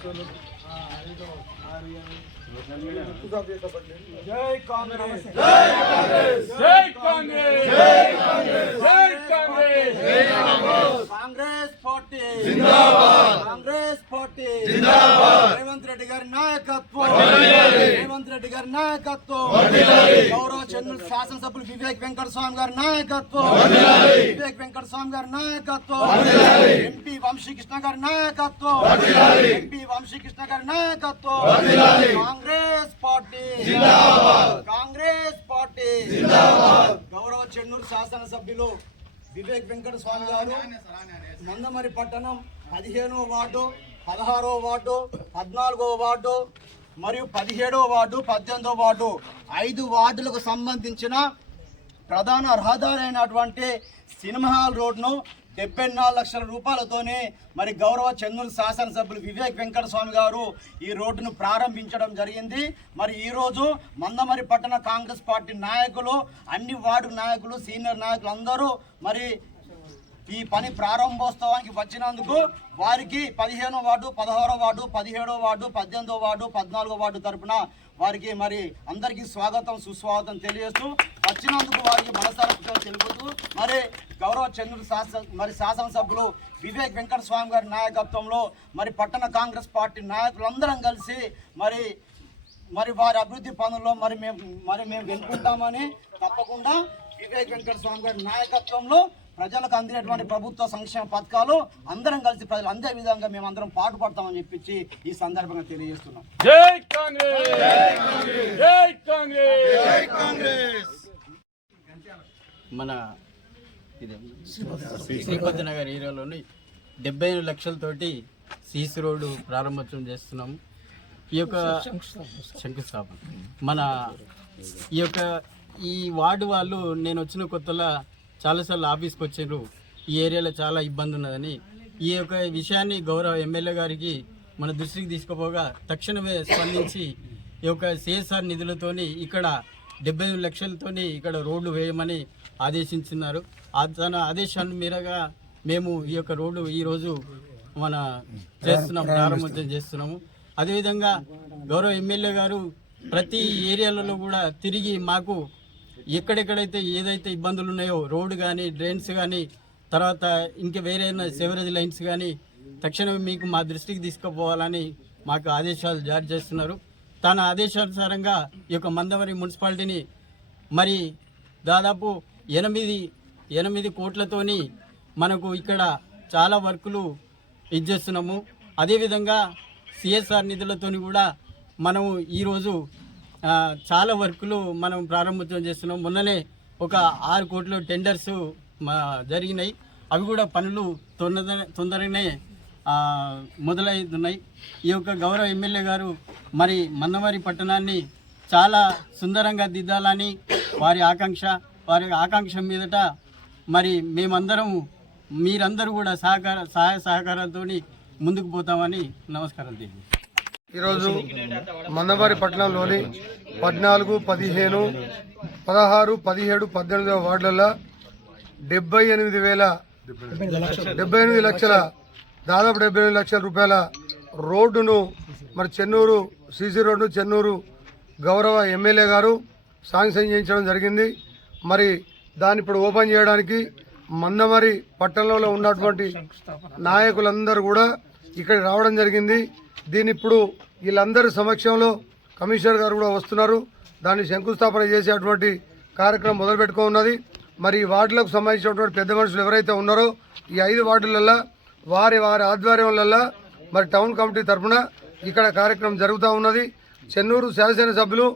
जय कांग्रेस जय कांग्रेस जय कांग्रेस जय कांग्रेस कांग्रेस पार्टी जिंदाबाद कांग्रेस पार्टी जिंदाबाद रेवंत रेड्डी गाరి నాయకత్వం రేవంత్ రెడ్డి గారి నాయకత్వం గౌరవ చెన్నూరు శాసనసభ్యులు వివేక్ వెంకట స్వామి గారి నాయకత్వం వివేక్ వెంకట స్వామి గారి నాయకత్వం ఎంపీ వంశీకృష్ణ గారి నాయకత్వం ఎంపీ వంశీకృష్ణ గారి నాయకత్వం కాంగ్రెస్ పార్టీ జిందాబాద్ కాంగ్రెస్ పార్టీ జిందాబాద్ గౌరవ చెన్నూరు శాసనసభ్యులు వివేక్ వెంకట స్వామి గారు మందమరి పట్టణం 15వ వార్డు 16వ వార్డు 14వ వార్డు మరియు 17వ వార్డు 18వ వార్డు 5 వార్డులకు సంబంధించిన ప్రధాన రహదారి అయినటువంటి సినిమా హాల్ రోడ్ను 74 లక్షల రూపాయలతోనే మరి గౌరవ చెన్నూరు శాసనసభ్యులు వివేక్ వెంకట స్వామి గారు ఈ రోడ్డును ప్రారంభించడం జరిగింది. మరి ఈరోజు మందమరి పట్టణ కాంగ్రెస్ పార్టీ నాయకులు, అన్ని వార్డు నాయకులు, సీనియర్ నాయకులు అందరూ మరి ఈ పని ప్రారంభోత్సవానికి వచ్చినందుకు వారికి 15వ వార్డు 16వ వార్డు 17వ వార్డు 18వ వార్డు 14వ వార్డు తరఫున వారికి మరి అందరికీ స్వాగతం సుస్వాగతం తెలియజేస్తూ వచ్చినందుకు వారికి మనసారా తెలుపుతూ మరి గౌరవ చెన్నూరు శాసనసభ్యులు వివేక్ వెంకట స్వామి గారి నాయకత్వంలో మరి పట్టణ కాంగ్రెస్ పార్టీ నాయకులందరం కలిసి మరి వారి అభివృద్ధి పనుల్లో మరి మేము గెలుపుకుంటామని తప్పకుండా వివేక్ వెంకట స్వామి గారి నాయకత్వంలో ప్రజలకు అందినటువంటి ప్రభుత్వ సంక్షేమ పథకాలు అందరం కలిసి ప్రజలు అందే విధంగా మేము అందరం పాటుపడతామని చెప్పించి ఈ సందర్భంగా తెలియజేస్తున్నాం. జై కాంగ్రెస్ జై కాంగ్రెస్ జై కాంగ్రెస్. మన శ్రీపతి నగర్ ఏరియాలోని 75 లక్షలతోటి సీసీ రోడ్డు ప్రారంభోత్సవం చేస్తున్నాము. ఈ యొక్క శంకుస్థాపన మన ఈ వార్డు వాళ్ళు నేను వచ్చిన కొత్తలో చాలాసార్లు ఆఫీస్కి వచ్చారు. ఈ ఏరియాలో చాలా ఇబ్బంది ఉన్నదని ఈ యొక్క విషయాన్ని గౌరవ ఎమ్మెల్యే గారికి మన దృష్టికి తీసుకుపోగా తక్షణమే స్పందించి ఈ యొక్క సిఎస్ఆర్ నిధులతోని ఇక్కడ 75 లక్షలతోని ఇక్కడ రోడ్లు వేయమని ఆదేశించున్నారు. తన ఆదేశాన్ని మీరగా మేము ఈ యొక్క రోడ్డు ఈరోజు ప్రారంభోత్సవం చేస్తున్నాము. అదేవిధంగా గౌరవ ఎమ్మెల్యే గారు ప్రతి ఏరియాలలో కూడా తిరిగి మాకు ఎక్కడెక్కడైతే ఏదైతే ఇబ్బందులు ఉన్నాయో రోడ్డు కానీ డ్రైన్స్ కానీ తర్వాత ఇంకా వేరే సెవరేజ్ లైన్స్ కానీ తక్షణమే మీకు మా దృష్టికి తీసుకుపోవాలని మాకు ఆదేశాలు జారీ చేస్తున్నారు. తన ఆదేశానుసారంగా ఈ యొక్క మందమరి మున్సిపాలిటీని మరి దాదాపు 8 కోట్లతోని మనకు ఇక్కడ చాలా వర్కులు ఇచ్చేస్తున్నాము. అదేవిధంగా సిఎస్ఆర్ నిధులతోని కూడా మనము ఈరోజు చాలా వర్కులు మనం ప్రారంభోత్సవం చేస్తున్నాం. మొన్ననే ఒక 6 కోట్ల టెండర్స్ జరిగినాయి. అవి కూడా పనులు తొందరగానే మొదలవుతున్నాయి. ఈ యొక్క గౌరవ ఎమ్మెల్యే గారు మరి మందమరి పట్టణాన్ని చాలా సుందరంగా దిద్దాలని వారి ఆకాంక్ష మీదట మరి మేమందరం మీరందరూ కూడా సహాయ సహకారాలతో ముందుకు పోతామని నమస్కారం తెలియదు. ఈరోజు మందమరి పట్టణంలోని 14, 15, 16, 17, 18 వార్డులలో 78 లక్షల దాదాపు 78 లక్షల రూపాయల రోడ్డును మరి చెన్నూరు సీసీ రోడ్డు చెన్నూరు గౌరవ ఎమ్మెల్యే గారు శాంక్షన్ చేయించడం జరిగింది. మరి దాన్ని ఇప్పుడు ఓపెన్ చేయడానికి మందమరి పట్టణంలో ఉన్నటువంటి నాయకులందరూ కూడా ఇక్కడికి రావడం జరిగింది. దీని ఇప్పుడు వీళ్ళందరి సమక్షంలో కమిషనర్ గారు కూడా వస్తున్నారు. దాన్ని శంకుస్థాపన చేసేటువంటి కార్యక్రమం మొదలుపెట్టుకున్నది. మరి ఈ వార్డులకు సంబంధించినటువంటి పెద్ద మనుషులు ఎవరైతే ఉన్నారో ఈ 5 వార్డులలో వారి ఆధ్వర్యంలో మరి టౌన్ కమిటీ తరఫున ఇక్కడ కార్యక్రమం జరుగుతూ ఉన్నది. చెన్నూరు శాసనసభ్యులు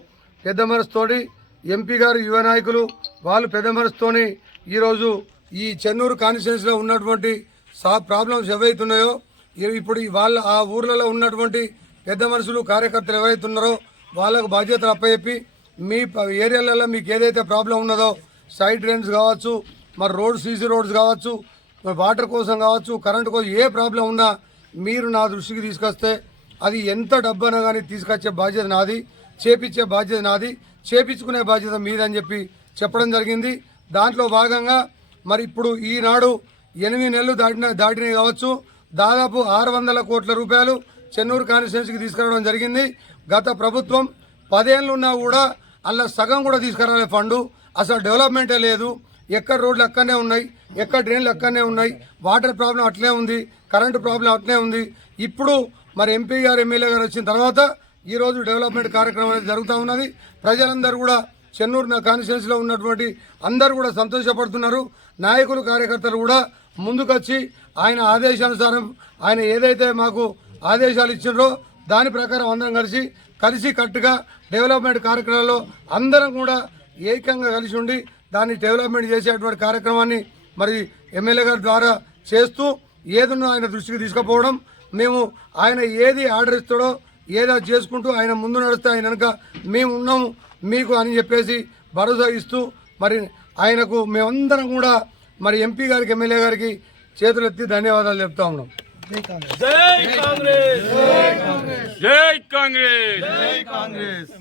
పెద్ద మనసుతోటి ఎంపీ గారు యువ నాయకులు వాళ్ళు పెద్ద మనసుతోని ఈరోజు ఈ చెన్నూరు కాన్స్టిట్యున్సీలో ఉన్నటువంటి ప్రాబ్లమ్స్ ఏవైతున్నాయో ఇప్పుడు వాళ్ళ ఆ ఊర్లలో ఉన్నటువంటి పెద్ద మనుషులు కార్యకర్తలు ఎవరైతే ఉన్నారో వాళ్ళకు బాధ్యతలు అప్పచెప్పి మీ ఏరియాలలో మీకు ఏదైతే ప్రాబ్లం ఉన్నదో సైడ్ డ్రైన్స్ కావచ్చు, మరి సీసీ రోడ్స్ కావచ్చు, వాటర్ కోసం కావచ్చు, కరెంటు కోసం ఏ ప్రాబ్లం ఉన్నా మీరు నా దృష్టికి తీసుకొస్తే అది ఎంత డబ్బైనా కానీ తీసుకొచ్చే బాధ్యత నాది, చేపించే బాధ్యత నాది, చేపించుకునే బాధ్యత మీదని చెప్పడం జరిగింది. దాంట్లో భాగంగా మరి ఇప్పుడు ఈనాడు 8 నెలలు దాటినవి కావచ్చు, దాదాపు 600 కోట్ల రూపాయలు చెన్నూరు కాన్స్టిట్యున్సీకి తీసుకురావడం జరిగింది. గత ప్రభుత్వం 10 ఏళ్ళు ఉన్నా కూడా అలా సగం కూడా తీసుకురాలే ఫండు. అసలు డెవలప్మెంటే లేదు. ఎక్కడ రోడ్లు అక్కడనే ఉన్నాయి, ఎక్కడ డ్రైన్లు అక్కడనే ఉన్నాయి, వాటర్ ప్రాబ్లం అట్లే ఉంది, కరెంటు ప్రాబ్లం అట్లే ఉంది. ఇప్పుడు మరి ఎంపీ గారు ఎమ్మెల్యే గారు వచ్చిన తర్వాత ఈరోజు డెవలప్మెంట్ కార్యక్రమం అనేది జరుగుతూ ఉన్నది. ప్రజలందరూ కూడా చెన్నూరు కాన్స్టిట్యున్సీలో ఉన్నటువంటి అందరూ కూడా సంతోషపడుతున్నారు. నాయకులు కార్యకర్తలు కూడా ముందుకొచ్చి ఆయన ఆదేశానుసారం ఆయన ఏదైతే మాకు ఆదేశాలు ఇచ్చినారో దాని ప్రకారం అందరం కలిసి కట్టుగా డెవలప్మెంట్ కార్యక్రమాల్లో అందరం కూడా ఏకంగా కలిసి ఉండి దాన్ని డెవలప్మెంట్ చేసేటువంటి కార్యక్రమాన్ని మరి ఎమ్మెల్యే గారి ద్వారా చేస్తూ ఏదన్నా ఆయన దృష్టికి తీసుకుపోవడం, మేము ఆయన ఏది ఆర్డర్ ఇస్తాడో ఏదో చేసుకుంటూ ఆయన ముందు నడిస్తే ఆయన వెనుక మేము ఉన్నాము మీకు అని చెప్పేసి భరోసా ఇస్తూ మరి ఆయనకు మేమందరం కూడా మరి ఎంపీ గారికి ఎమ్మెల్యే గారికి చేతులెత్తి ధన్యవాదాలు చెప్తా ఉన్నాం. జై కాంగ్రెస్, జై కాంగ్రెస్, జై కాంగ్రెస్.